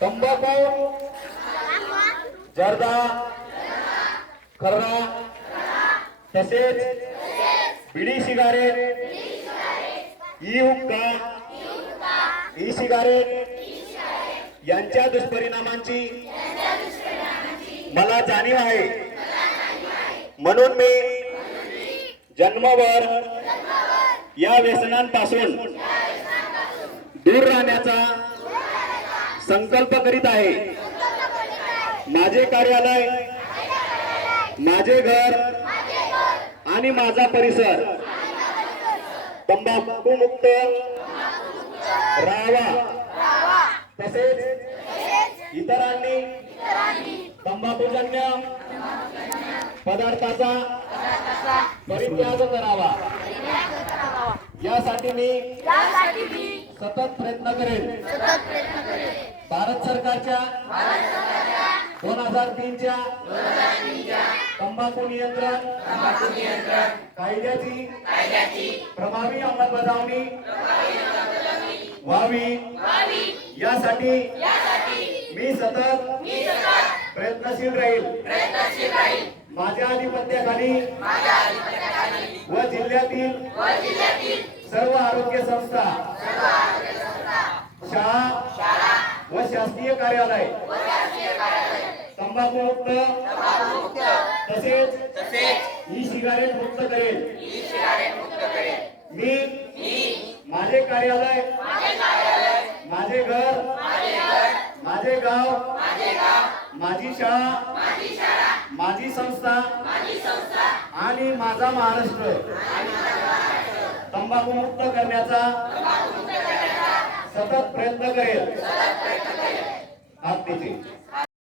तंबाखू, जर्दा, खर्रा तसेच बिडी सिगारेट, ई हुक्का, ई सिगारेट यांच्या दुष्परिणामांची मला जाणीव आहे. म्हणून मी जन्मभर या व्यसनांपासून दूर राहण्याचा संकल्प करीत आहे. माझे कार्यालय, माझे घर आणि माझा परिसर तंबाखू मुक्त राहावा, तसेच इतरांनी तंबाखूजन्य पदार्थाचा परित्याग करावा यासाठी मी सतत प्रयत्न करेन. भारत सरकारच्या 2003च्या तंबाखू नियंत्रण कायद्याची प्रभावी अंमलबजावणी व्हावी यासाठी मी सतत प्रयत्नशील राहील. माझ्या अधिपत्याखाली व जिल्ह्यातील सर्व आरोग्य संस्था, शाळा व शासकीय कार्यालय तंबाखू मुक्त तसेच ई सिगारेट मुक्त करेल. मी माझे कार्यालय, माझे घर, माझे गाव, माझी शाळा, माझी संस्था आणि माझा महाराष्ट्र तंबाखू मुक्त करण्याचा सतत प्रयत्न करेल. हात तिथे